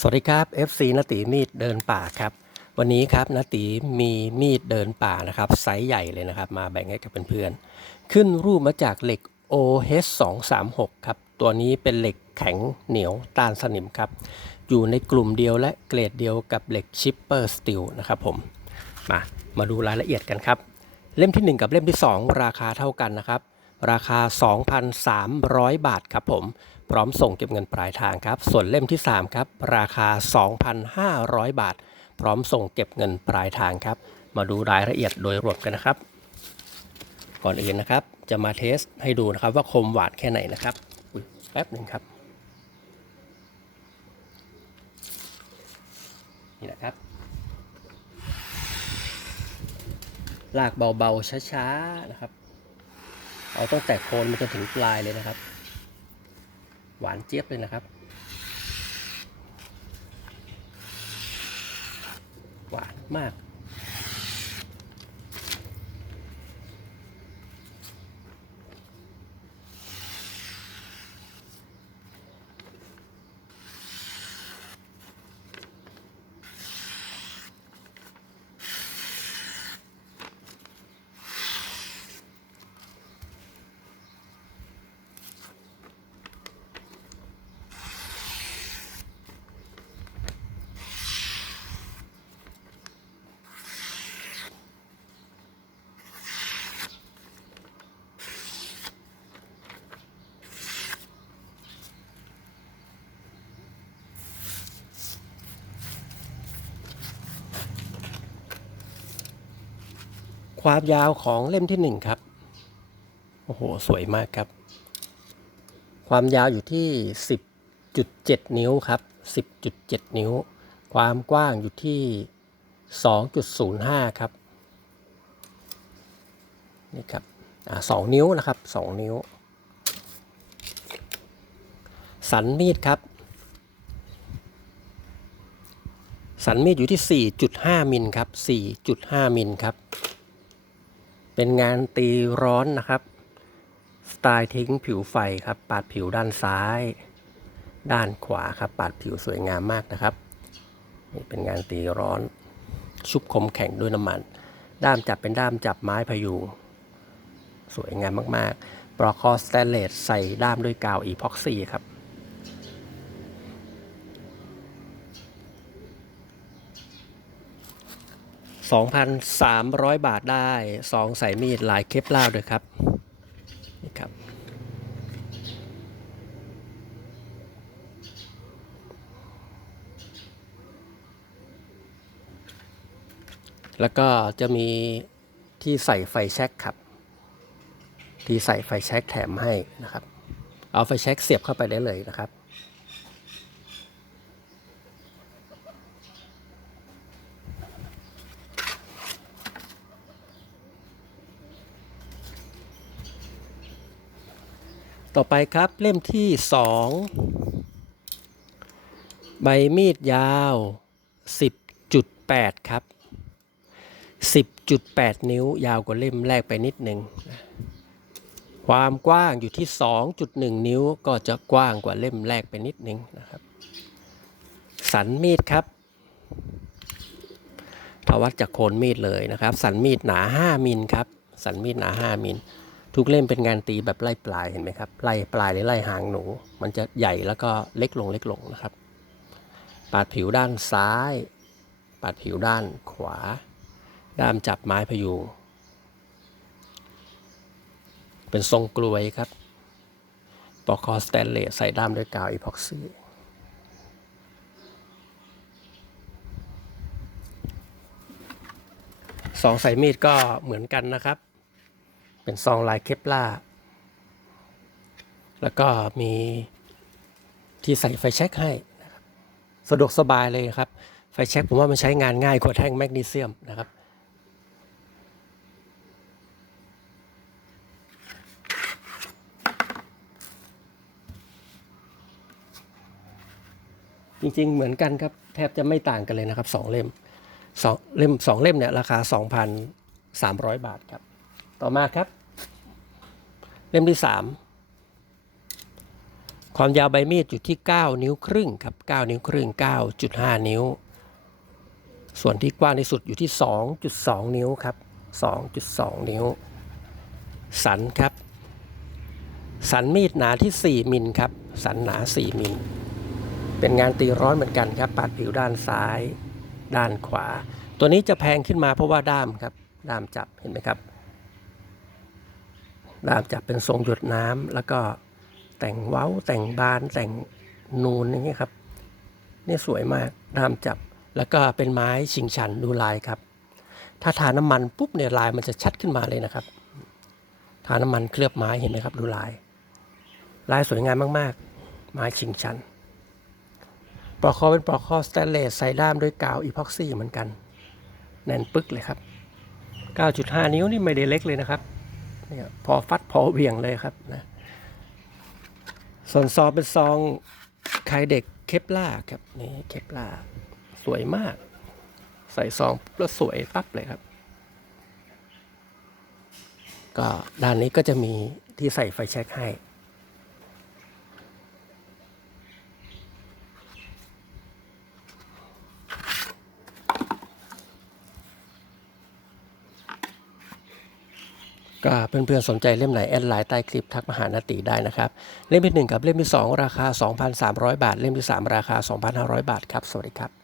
สวัสดีครับ FC นติมีดเดินป่าครับ วันนี้ครับนติมีมีดเดินป่านะครับไซส์ใหญ่เลยนะครับ มาแบ่งให้กับเพื่อนๆขึ้นรูปมาจากเหล็ก OH236 ครับ ตัวนี้เป็นเหล็กแข็งเหนียวต้านสนิมครับ อยู่ในกลุ่มเดียวและเกรดเดียวกับเหล็กชิปเปอร์สตีลนะครับผม มามาดูรายละเอียดกันครับ เล่มทีหนึ่1 กับเล่มที่ 2 ราคาเท่ากันนะครับ ราคา 2,300 บาทครับผม พร้อมส่งเก็บเงินปลายทางครับ ส่วนเล่มที่ 3 ครับ ราคา 2,500 บาท พร้อมส่งเก็บเงินปลายทางครับ มาดูรายละเอียดโดยรวมกันนะครับ ก่อนอื่นนะครับ จะมาเทสให้ดูนะครับว่าคมหวานแค่ไหนนะครับอุ๊ยแป๊บหนึ่งครับ นี่นะครับ ลากเบาๆช้าๆนะครับ เอาตั้งแต่โคนมันจนถึงปลายเลยนะครับ หวานเจี๊ยบเลยนะครับ หวานมาก ความยาวของเล่มที่หนึ่งครับ โอ้โห สวยมากครับ ความยาวอยู่ที่ 10.7 นิ้วครับ 10.7 นิ้ว ความกว้างอยู่ที่ 2.05 ครับ นี่ครับอสองนิ้วนะครับ 2 นิ้ว สันมีดครับ สันมีดอยู่ที่ 4.5 มิลครับ 4.5 มิลครับ เป็นงานตีร้อนนะครับ สไตล์ทิ้งผิวไฟครับ ปาดผิวด้านซ้าย ด้านขวาครับ ปาดผิวสวยงามมากนะครับ นี่เป็นงานตีร้อน ชุบคมแข็งด้วยน้ำมัน ด้ามจับเป็นด้ามจับไม้พยุง สวยงามมาก ๆ ปลอกคอสแตนเลสใส่ด้ามด้วยกาวอีพ็อกซี่ครับ 2,300 บาทได้ซองใส่มีดลายเคปลาด้วยครับนี่ครับ แล้วก็จะมีที่ใส่ไฟแช็กครับ ที่ใส่ไฟแช็กแถมให้นะครับ เอาไฟแช็กเสียบเข้าไปได้เลยนะครับ ต่อไปครับเล่มที่ 2 ใบมีดยาว 10.8 ครับ 10.8 นิ้วยาวกว่าเล่มแรกไปนิดหนึ่ง ความกว้างอยู่ที่ 2.1 นิ้วก็จะกว้างกว่าเล่มแรกไปนิดหนึ่งนะครับ สันมีดครับถ้าวัดจากโคนมีดเลยนะครับ สันมีดหนา 5มิลครับ สันมีดหนา 5มิล ทุกเล่มเป็นงานตีแบบไล่ปลายเห็นไหมครับไล่ปลายหรือไล่หางหนู มันจะใหญ่แล้วก็เล็กลงเล็กลงนะครับ ปาดผิวด้านซ้าย ปาดผิวด้านขวา ด้ามจับไม้พยุงเป็นทรงกลวยครับปอกคอสแตนเลสใส่ด้ามด้วยกาวอีพ็อกซี่สองสายมีดก็เหมือนกันนะครับ เป็นซองลายเคปลาร์แล้วก็มีที่ใส่ไฟแช็กให้นะครับสะดวกสบายเลยครับ ไฟแช็กผมว่ามันใช้งานง่ายกว่าแท่งแมกนีเซียมนะครับจริงๆ เหมือนกันครับ แทบจะไม่ต่างกันเลยนะครับสองเล่มสองเล่มสองเล่มเนี่ย ราคา 2,300 บาทครับ ต่อมาครับ เล่มที่สามความยาวใบมีดอยู่ที่ 9 นิ้วครึ่งครับ 9 นิ้วครึ่ง 9.5 นิ้ว ส่วนที่กว้างที่สุดอยู่ที่ 2.2 นิ้วครับ 2.2 นิ้ว สันครับ สันมีดหนาที่ 4 มิลครับ สันหนา 4 มิล เป็นงานตีร้อนเหมือนกันครับ ปาดผิวด้านซ้าย ด้านขวา ตัวนี้จะแพงขึ้นมาเพราะว่าด้ามครับ ด้ามจับ เห็นไหมครับ ด้ามจับเป็นทรงหยดน้ำแล้วก็แต่งเว้าแต่งบานแต่งนูนอย่างเงี้ยครับนี่สวยมากด้ามจับ แล้วก็เป็นไม้ชิงชันดูลายครับ ถ้าทาน้ำมันปุ๊บเนี่ยลายมันจะชัดขึ้นมาเลยนะครับ ทาน้ำมันเคลือบไม้เห็นไหมครับ ดูลาย ลายสวยงามมากๆ ไม้ชิงชันปลอกคอเป็นปลอกคอสแตนเลสใส่ด้ามด้วยกาวอีพ็อกซี่เหมือนกัน แน่นปึ๊กเลยครับ 9.5 นิ้วนี่ไม่ได้เล็กเลยนะครับ นี่ยพอฟัดพอเวี่ยงเลยครับนะส่วนซองเป็นซองไข่เด็กเคปล่าครับนี่เคปล่าสวยมาก ใส่ซองแล้วสวยปั๊บเลยครับ ก็ด้านนี้ก็จะมีที่ใส่ไฟแช็กให้ ก็เพื่อนๆสนใจเล่มไหนแอดไลน์ใต้คลิปทักมาหานาตีได้นะครับ เล่มที่ 1 กับเล่มที่ 2 ราคา 2,300 บาท เล่มที่ 3 ราคา 2,500 บาทครับ สวัสดีครับ